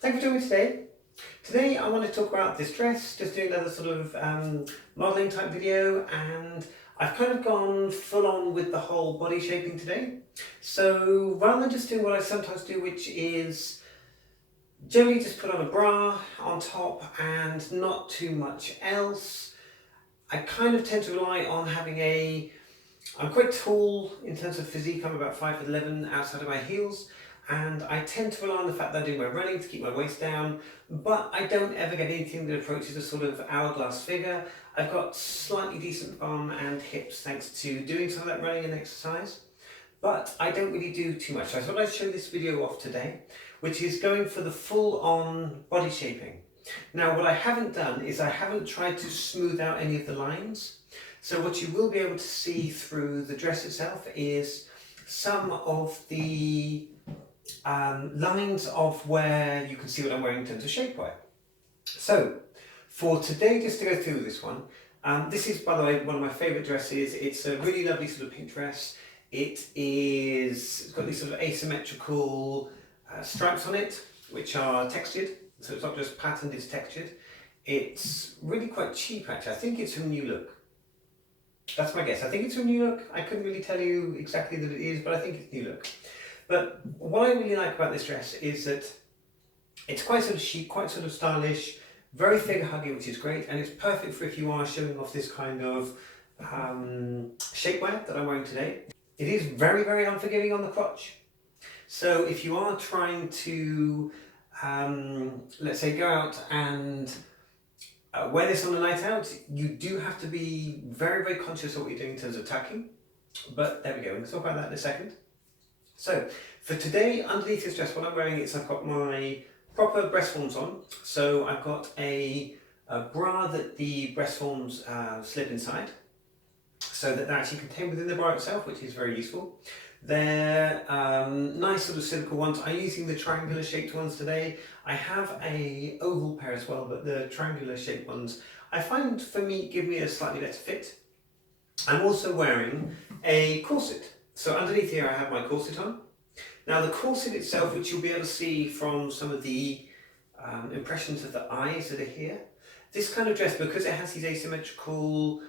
Thank you for joining me today. Today I want to talk about this dress, just doing another sort of modelling type video, and I've kind of gone full on with the whole body shaping today. So rather than just doing what I sometimes do, which is generally just put on a bra on top and not too much else, I kind of tend to rely on having I'm quite tall in terms of physique. I'm about 5'11" outside of my heels, and I tend to rely on the fact that I do my running to keep my waist down, but I don't ever get anything that approaches a sort of hourglass figure. I've got slightly decent bum and hips thanks to doing some of that running and exercise, but I don't really do too much. So I thought I'd show this video off today, which is going for the full-on body shaping. Now, what I haven't done is I haven't tried to smooth out any of the lines. So what you will be able to see through the dress itself is some of the lines of where you can see what I'm wearing in terms of shapewear. So for today, just to go through this one, this is, by the way, one of my favourite dresses. It's a really lovely sort of pink dress. It's got these sort of asymmetrical stripes on it, which are textured. So it's not just patterned, it's textured. It's really quite cheap actually. I think it's from New Look. That's my guess. I think it's from New Look. I couldn't really tell you exactly that it is, but I think it's New Look. But what I really like about this dress is that it's quite sort of chic, quite sort of stylish, very figure hugging, which is great, and it's perfect for if you are showing off this kind of shapewear that I'm wearing today. It is very, very unforgiving on the crotch. So if you are trying to, let's say, go out and wear this on a night out, you do have to be very, very conscious of what you're doing in terms of tucking. But there we go, we'll talk about that in a second. So for today, underneath this dress, what I'm wearing is I've got my proper breast forms on. So I've got a bra that the breast forms slip inside, so that they're actually contained within the bra itself, which is very useful. They're nice sort of cynical ones. I'm using the triangular shaped ones today. I have a oval pair as well, but the triangular shaped ones I find for me give me a slightly better fit. I'm also wearing a corset. So underneath here I have my corset on. Now the corset itself, which you'll be able to see from some of the impressions of the eyes that are here, this kind of dress, because it has these asymmetrical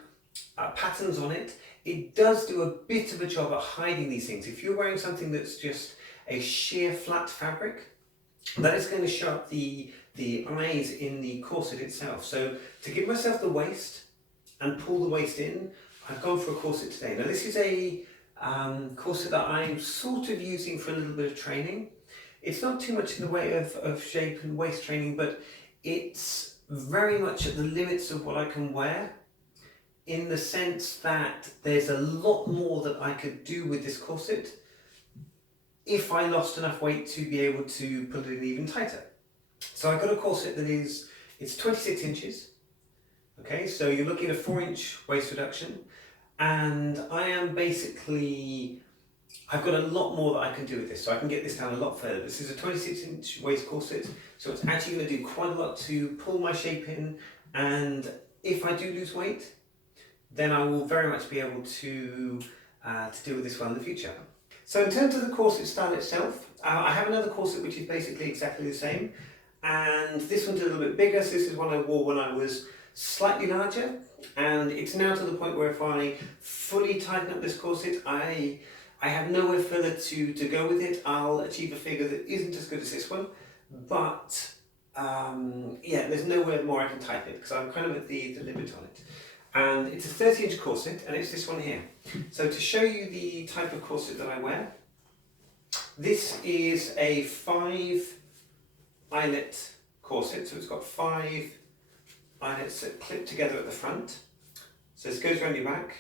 patterns on it, it does do a bit of a job at hiding these things. If you're wearing something that's just a sheer flat fabric, that is going to show up the eyes in the corset itself. So to give myself the waist and pull the waist in, I've gone for a corset today. Now this is a corset that I'm sort of using for a little bit of training. It's not too much in the way of shape and waist training, but it's very much at the limits of what I can wear, in the sense that there's a lot more that I could do with this corset if I lost enough weight to be able to put it in even tighter. So I've got a corset that it's 26 inches. Okay, so you're looking at a 4-inch waist reduction, and I've got a lot more that I can do with this, so I can get this down a lot further. This is a 26-inch waist corset, so it's actually going to do quite a lot to pull my shape in, and if I do lose weight, then I will very much be able to deal with this one in the future. So in terms of the corset style itself, I have another corset which is basically exactly the same, and this one's a little bit bigger. So this is one I wore when I was slightly larger, and it's now to the point where if I fully tighten up this corset, I have nowhere further to go with it. I'll achieve a figure that isn't as good as this one, but yeah, there's nowhere more I can tighten it because I'm kind of at the limit on it. And it's a 30-inch corset, and it's this one here. So to show you the type of corset that I wear, this is a 5 eyelet corset. So it's got 5 eyelets that clip together at the front. So this goes around your back,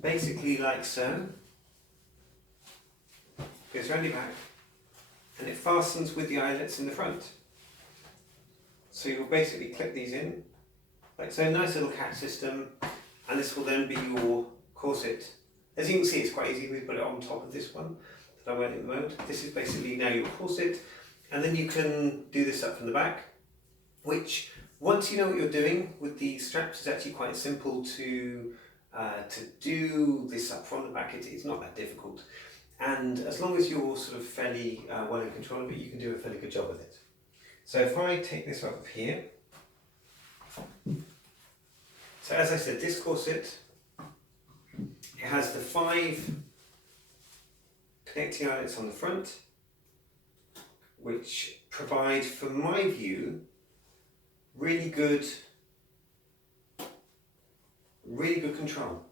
basically like so. Goes around your back, and it fastens with the eyelets in the front. So you'll basically clip these in. Like so, nice little catch system, and this will then be your corset. As you can see, it's quite easy. We put it on top of this one that I'm wearing at the moment. This is basically now your corset, and then you can do this up from the back, which once you know what you're doing with the straps, is actually quite simple to do this up from the back. It's not that difficult, and as long as you're sort of fairly well in control of it, you can do a fairly good job with it. So if I take this off of here, so as I said, this corset, it has the 5 connecting eyelets on the front, which provide, from my view, really good control.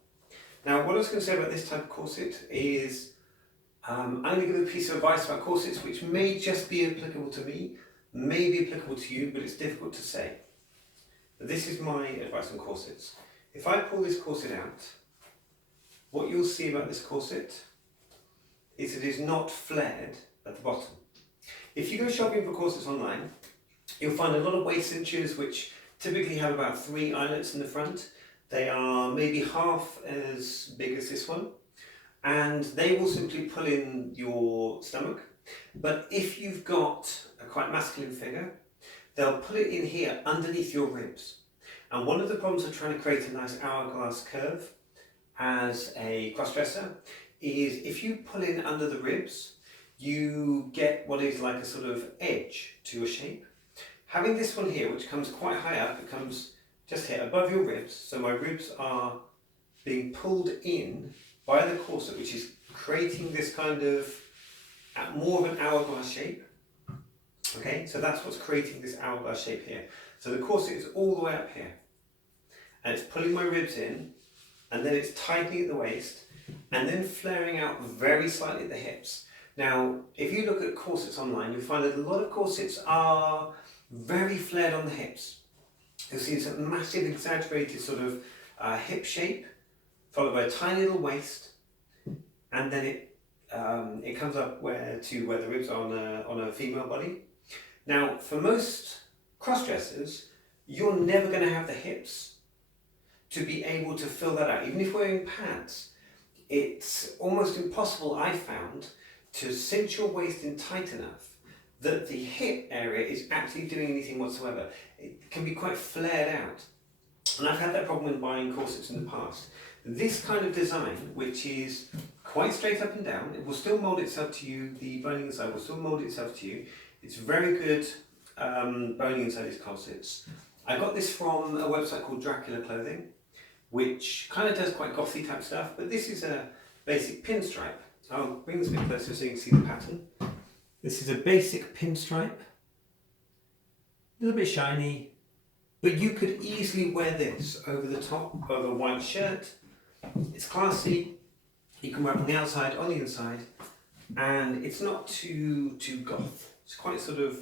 Now, what I was going to say about this type of corset is, I'm going to give a piece of advice about corsets which may just be applicable to me, may be applicable to you, but it's difficult to say. But this is my advice on corsets. If I pull this corset out, what you'll see about this corset is it is not flared at the bottom. If you go shopping for corsets online, you'll find a lot of waist cinches which typically have about 3 eyelets in the front. They are maybe half as big as this one, and they will simply pull in your stomach. But if you've got a quite masculine figure, they'll put it in here underneath your ribs. And one of the problems of trying to create a nice hourglass curve as a cross-dresser is if you pull in under the ribs, you get what is like a sort of edge to your shape. Having this one here, which comes quite high up, it comes just here above your ribs, so my ribs are being pulled in by the corset, which is creating this kind of more of an hourglass shape. Okay, so that's what's creating this hourglass shape here. So the corset is all the way up here, and it's pulling my ribs in, and then it's tightening at the waist, and then flaring out very slightly at the hips. Now, if you look at corsets online, you'll find that a lot of corsets are very flared on the hips. You'll see this massive, exaggerated sort of hip shape, followed by a tiny little waist, and then it comes up to where the ribs are on a female body. Now, for most cross-dressers, you're never going to have the hips to be able to fill that out. Even if wearing pads, it's almost impossible, I found, to cinch your waist in tight enough that the hip area is actually doing anything whatsoever. It can be quite flared out. And I've had that problem when buying corsets in the past. This kind of design, which is quite straight up and down, it will still mould itself to you, the boning inside will still mould itself to you. It's very good boning inside these corsets. I got this from a website called Dracula Clothing, which kind of does quite gothy type stuff, but this is a basic pinstripe. I'll bring this a bit closer so you can see the pattern. This is a basic pinstripe, a little bit shiny, but you could easily wear this over the top of a white shirt. It's classy, you can wear it on the outside, on the inside, and it's not too goth. It's quite sort of,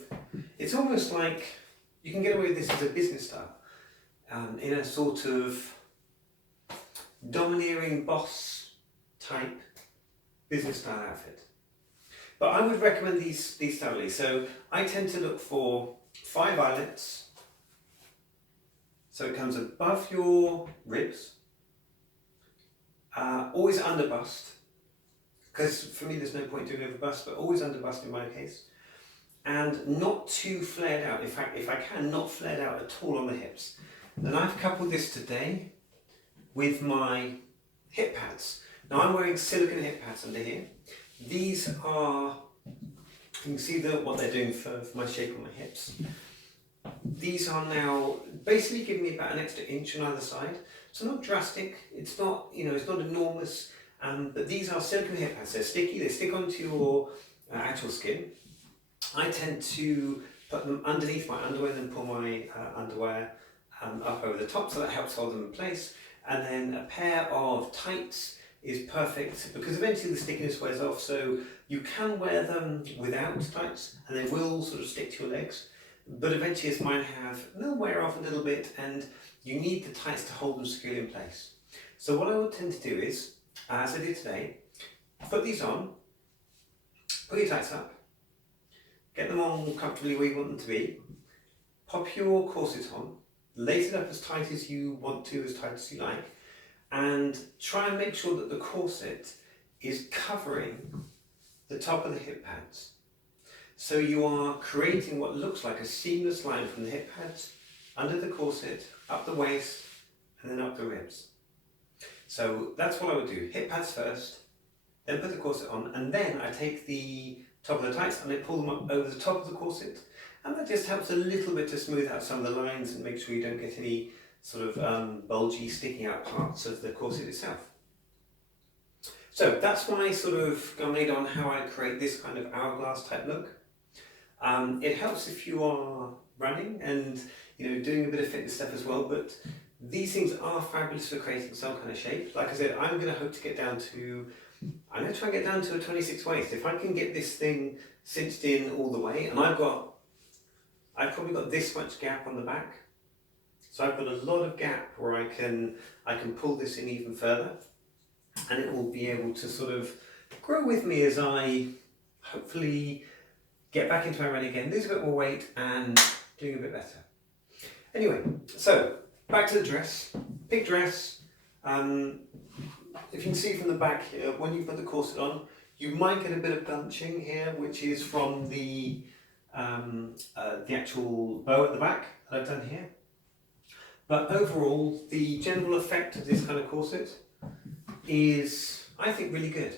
it's almost like you can get away with this as a business style, in a sort of domineering boss type business style outfit. But I would recommend these thoroughly. So I tend to look for 5 eyelets. So it comes above your ribs, always under bust, because for me there's no point doing over bust, but always under bust in my case, and not too flared out. In fact, if I can, not flared out at all on the hips. Then I've coupled this today with my hip pads. Now I'm wearing silicone hip pads under here. These are, you can see what they're doing for my shape on my hips. These are now basically giving me about an extra inch on either side. So not drastic, it's not, it's not enormous, but these are silicone hip pads. They're sticky, they stick onto your actual skin. I tend to put them underneath my underwear and then pull my underwear up over the top, so that helps hold them in place. And then a pair of tights is perfect because eventually the stickiness wears off, so you can wear them without tights and they will sort of stick to your legs, but eventually, as mine have, they'll wear off a little bit and you need the tights to hold them securely in place. So what I would tend to do is, as I did today, put these on, put your tights up, get them on comfortably where you want them to be, pop your corset on, lace it up as tight as you want to, as tight as you like, and try and make sure that the corset is covering the top of the hip pads. So you are creating what looks like a seamless line from the hip pads, under the corset, up the waist, and then up the ribs. So that's what I would do. Hip pads first, then put the corset on, and then I take the top of the tights, and I pull them up over the top of the corset, and that just helps a little bit to smooth out some of the lines and make sure you don't get any sort of bulgy, sticking out parts of the corset itself. So that's my sort of guide on how I create this kind of hourglass type look. It helps if you are running and doing a bit of fitness stuff as well, but these things are fabulous for creating some kind of shape. Like I said, I'm going to hope to get down to, I'm going to try and get down to a 26 waist. If I can get this thing cinched in all the way, and I've probably got this much gap on the back, so I've got a lot of gap where I can pull this in even further, and it will be able to sort of grow with me as I hopefully get back into my running again, lose a bit more weight and doing a bit better. Anyway, so back to the dress. Big dress. If you can see from the back here, when you put the corset on, you might get a bit of bunching here, which is from the actual bow at the back that I've done here. But overall, the general effect of this kind of corset is, I think, really good,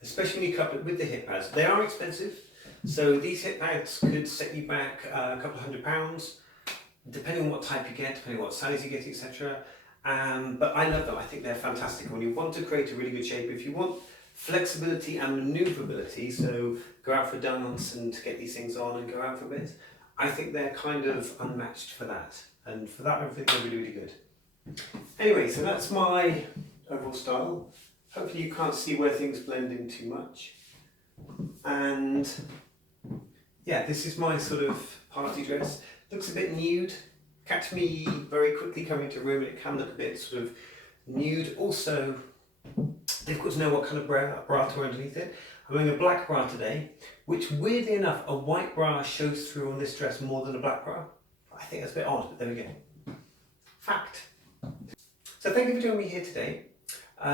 especially when you couple it with the hip pads. They are expensive, so these hip pads could set you back a couple of £100, depending on what type you get, depending on what size you get, etc. But I love them. I think they're fantastic. When you want to create a really good shape, if you want flexibility and manoeuvrability, so go out for a dance and get these things on and go out for a bit, I think they're kind of unmatched for that. And for that, I think they're really, really good. Anyway, so that's my overall style. Hopefully you can't see where things blend in too much. And yeah, this is my sort of party dress. Looks a bit nude. Catch me very quickly coming into a room and it can look a bit sort of nude. Also, difficult to know what kind of bra to wear underneath it. I'm wearing a black bra today, which weirdly enough, a white bra shows through on this dress more than a black bra. I think that's a bit odd, but there we go. Fact. So thank you for joining me here today.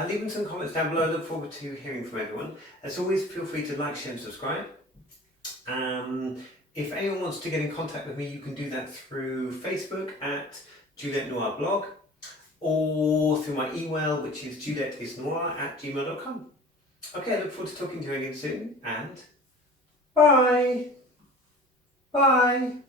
Leave them some comments down below. I look forward to hearing from everyone. As always, feel free to like, share and subscribe. If anyone wants to get in contact with me, you can do that through Facebook at Juliette Noir blog, or through my email, which is juliettesnoir@gmail.com. Okay, I look forward to talking to you again soon, and bye! Bye!